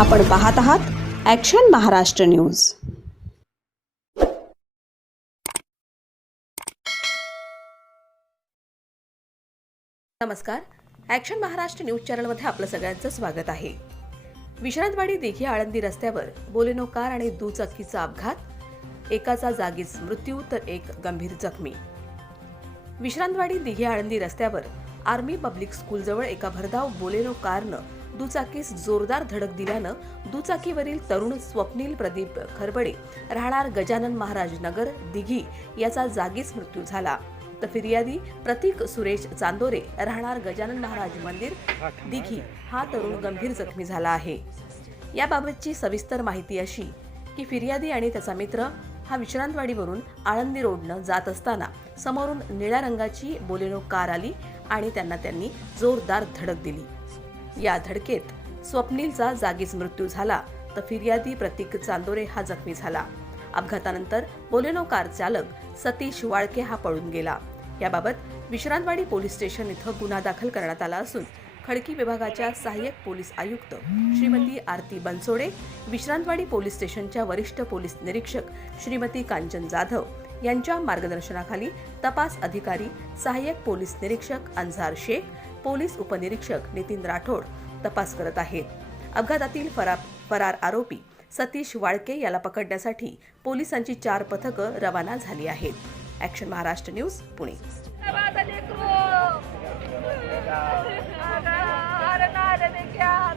आपण पाहत आहात ॲक्शन महाराष्ट्र न्यूज नमस्कार. ॲक्शन महाराष्ट्र न्यूज चॅनलमध्ये आपलं सगळ्यांचं स्वागत आहे. विश्रांतवाडी दिघी आळंदी रस्त्यावर बोलेनो कार आणि दुचाकीचा अपघात एकाचा जागीच मृत्यू तर एक गंभीर जखमी. विश्रांतवाडी दिघे आळंदी रस्त्यावर आर्मी पब्लिक स्कूलजवळ एका भरधाव बोलेरो कारनं दुचाकीस जोरदार धडक दिल्यानं दुचाकीवरील तरुण स्वप्नील प्रदीप खरबडे राहणार गजानन महाराज नगर दिघी याचा जागीच मृत्यू झाला. तर फिर्यादी प्रतीक सुरेश चांदोरे राहणार गजानन महाराज मंदिर दिघी हा तरुण गंभीर जखमी झाला आहे. याबाबतची सविस्तर माहिती अशी की फिर्यादी आणि त्याचा मित्र हा विश्रांतवाडीवरून आळंदी रोडनं जात असताना समोरून निळ्या रंगाची बोलेनो कार आली. आणि त्यांना त्यांनी जोरदार धडक दिली. या धडकेत स्वप्नीलचा जागीच मृत्यू झाला तर फिर्यादी प्रतीक चांदोरे हा जखमी झाला. अपघातानंतर बोलेनो कार चालक सतीश वाळके हा पळून गेला. याबाबत विश्रांतवाडी पोलीस स्टेशन इथं गुन्हा दाखल करण्यात आला असून खडकी विभागाच्या सहाय्यक पोलीस आयुक्त श्रीमती आरती बनसोडे विश्रांतवाडी पोलीस स्टेशनच्या वरिष्ठ पोलीस निरीक्षक श्रीमती कांचन जाधव यांच्या मार्गदर्शनाखाली तपास अधिकारी सहाय्यक पोलीस निरीक्षक अंजार शेख पोलीस उपनिरीक्षक नितीन राठोड तपास करत आहेत. अपघातातील फरा फरार आरोपी सतीश वाळके याला पकडण्यासाठी पोलिसांची चार पथकं रवाना झाली आहेत. ॲक्शन महाराष्ट्र न्यूज पुणे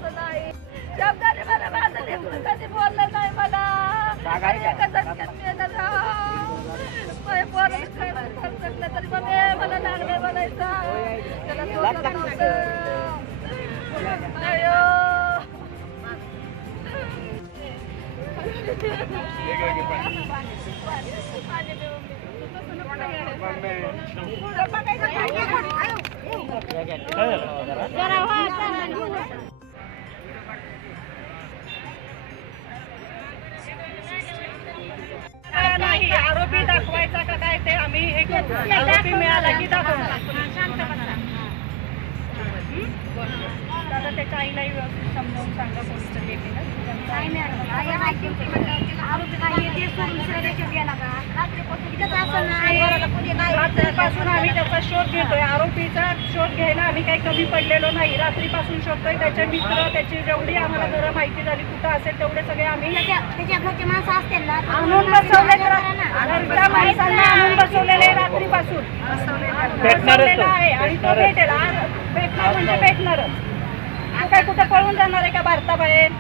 नाही शब्दाने मला माझं बोललं नाही मला. आणि एका झटक्यात मेलं राव. माझ्या पोराला काय नाही करू शकलं तरी पण हे मला लागलंय म्हणायचं. त्याला सोडलं नव्हतं. अय्यो. काय मिळाला की दादा त्याच्या आईलाही व्यवस्थित समजावून सांगा पोलीस हे केलं रात्रीपासून आम्ही त्याचा शोध घेतोय. आरोपीचा शोध घ्यायला आम्ही काही कमी पडलेलो नाही. रात्रीपासून शोधतोय त्याचे मित्र त्याची जेवढी आम्हाला जरा माहिती झाली कुठं असेल तेवढे सगळे आम्ही आणून बसवले घरच्या माणसांना आणून बसवलेले आहे. रात्रीपासून. बसवलेलं आहे आणि तो भेटेल. आज भेटणार म्हणजे भेटणारच. काय कुठं पळून जाणार आहे का भारताबाहेर?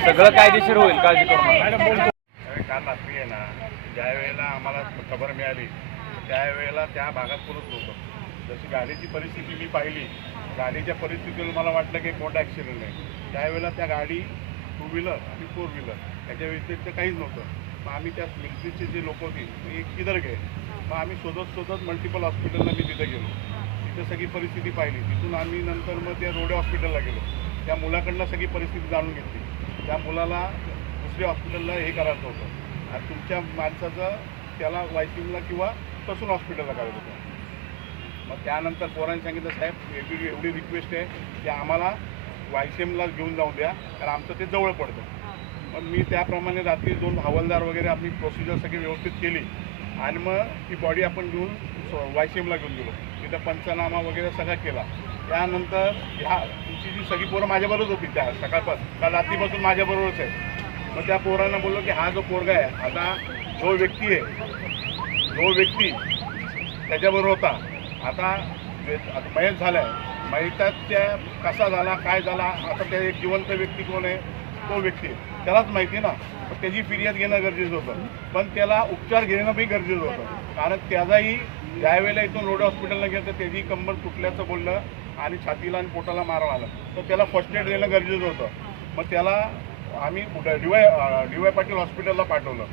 सगळं कायदेशीर होईल काळजी करू काल रात्री आहे ना ज्या वेळेला आम्हाला खबर मिळाली त्यावेळेला त्या भागात पुरत नव्हतं जशी गाडीची परिस्थिती मी पाहिली गाडीच्या परिस्थितीवर मला वाटलं की मोठा ॲक्सिडेंट आहे. त्यावेळेला त्या गाडी टू व्हीलर आणि फोर व्हीलर याच्या व्यतिरिक्त काहीच नव्हतं. मग आम्ही त्या मिलिटरीचे जे लोक होती ते किधर गे मग आम्ही शोधत शोधत मल्टिपल हॉस्पिटलला मी तिथे गेलो. तिथे सगळी परिस्थिती पाहिली. तिथून आम्ही नंतर मग त्या रोडे हॉस्पिटलला गेलो. त्या मुलाकडनं सगळी परिस्थिती जाणून घेतली. त्या मुलाला दुसऱ्या हॉस्पिटलला हे करायचं होतं. आणि तुमच्या माणसाचं त्याला वायसिंगला किंवा तसून हॉस्पिटलला करायचं होतं. मग त्यानंतर पोरांनी सांगितलं साहेब एवढी एवढी रिक्वेस्ट आहे की आम्हाला वायसीएमला घेऊन जाऊ द्या कारण आमचं ते जवळ पडतं. मग मी त्याप्रमाणे रात्री दोन हवालदार वगैरे आपली प्रोसिजर सगळी व्यवस्थित केली. आणि मग ती बॉडी आपण घेऊन वायसीएमला घेऊन गेलो. तिथं पंचनामा वगैरे सगळा केला. त्यानंतर ह्या तुमची जी सगळी पोरं माझ्याबरोबरच होती त्या सकाळपासून काल रात्रीपासून माझ्याबरोबरच आहे. मग त्या पोरांना बोललो की हा जो पोरगा आहे आता जो व्यक्ती आहे जो व्यक्ती त्याच्याबरोबर होता. आता आता मयत झाला आहे मयतात त्या कसा झाला काय झाला आता त्या एक जिवंत व्यक्ती कोण आहे? तो व्यक्ती. त्यालाच माहिती ना. त्याची फिर्याद घेणं गरजेचं होतं. पण त्याला उपचार घेणं बी गरजेचं होतं. कारण त्याचाही ज्यावेळेला इथून रोड हॉस्पिटलला गेलं तर त्याची कंबर तुटल्याचं बोललं आणि छातीला आणि पोटाला मारा आला. तर त्याला फर्स्ट एड देणं गरजेचं होतं. मग त्याला आम्ही D Y D Y Patil हॉस्पिटलला पाठवलं.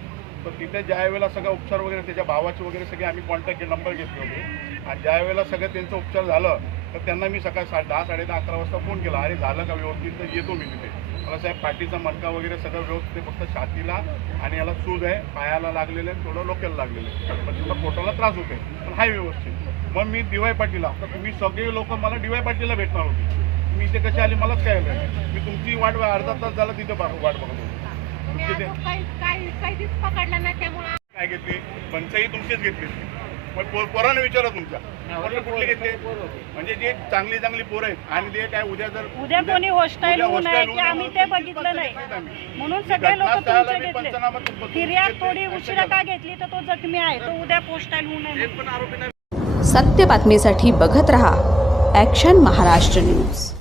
तर तिथे ज्या वेळेला सगळं उपचार वगैरे त्याच्या भावाचे वगैरे सगळे आम्ही कॉन्टॅक्ट नंबर घेतले होते. आणि ज्या वेळेला सगळं त्यांचं उपचार झालं तर त्यांना मी सकाळी साडे दहा साडे दहा अकरा वाजता फोन केला. अरे झालं का व्यवस्थित? तर येतो मी तिथे. मला साहेब पाठीचा मणका वगैरे सगळं व्यवस्थित आहे, फक्त छातीला आणि याला सूज आहे पायाला लागलेलं आहे थोडं डोक्याला लागलेलं आहे. पण पोटाला त्रास होते पण हाय व्यवस्थित. मग मी डी वाय पाटीला तर तुम्ही सगळे लोक मला डी वाय पाटीलला भेटणार होते. मी इथे कसे आले मलाच काय आलं? मी तुमची वाट अर्धा तास झाला तिथे वाट बघत काय घेतली? पंचाई तुमचेच घेतली. पण पोरांना विचारा तुमच्या. पोरं कुठले घेतले? म्हणजे जे चांगली चांगली पोरं आहेत आणि ते काय उद्या जर उद्या कोणी उद्या होऊ नये की आम्ही ते बघितलं नाही. म्हणून सगळे लोक तुमचे घेतले फिर्याद थोडी. उशिरा का घेतली तर तो जखमी आहे. तो उद्या पोस्टाईल होऊ नये सत्य बातमीसाठी बघत रहा ॲक्शन महाराष्ट्र न्यूज